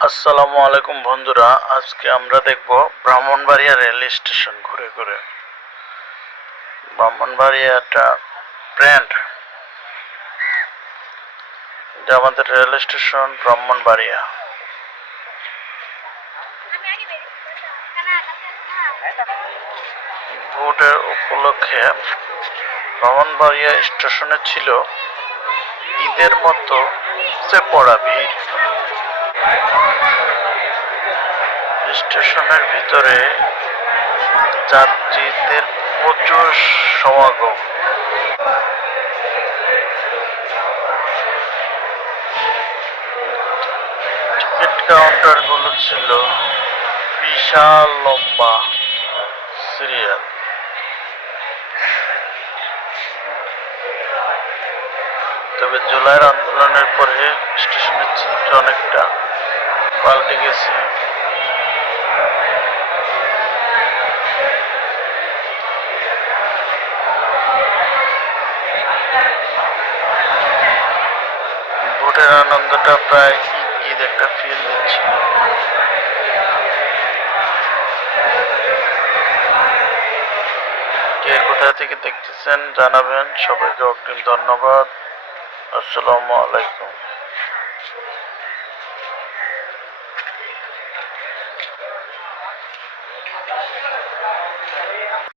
আসসালামু আলাইকুম বন্ধুরা, আজকে আমরা দেখব ব্রাহ্মণবাড়িয়া রেল স্টেশন ঘুরে ঘুরে। ব্রাহ্মণবাড়িয়া একটা ব্র্যান্ড, যে আমাদের রেল স্টেশন ব্রাহ্মণবাড়িয়া। ভোটের উপলক্ষে ব্রাহ্মণবাড়িয়া স্টেশনে ছিল ঈদের মতো সে পড়া ভিড়। স্টেশনের ভিতরে যাত্রীদের প্রচুর সমাগম। টিকিট কাউন্টার গুলো ছিল বিশাল লম্বা সিরিয়াল। তবে জুলাইয়ের আন্দোলনের পরে স্টেশনের চিত্র অনেকটা পাল্টে গেছে। ভোটের আনন্দটা প্রায় ঈদ একটা ফিল দিচ্ছিল। কে কোথা থেকে দেখতেছেন জানাবেন। সবাইকে অগ্রিম ধন্যবাদ। আসসালামু আলাইকুম।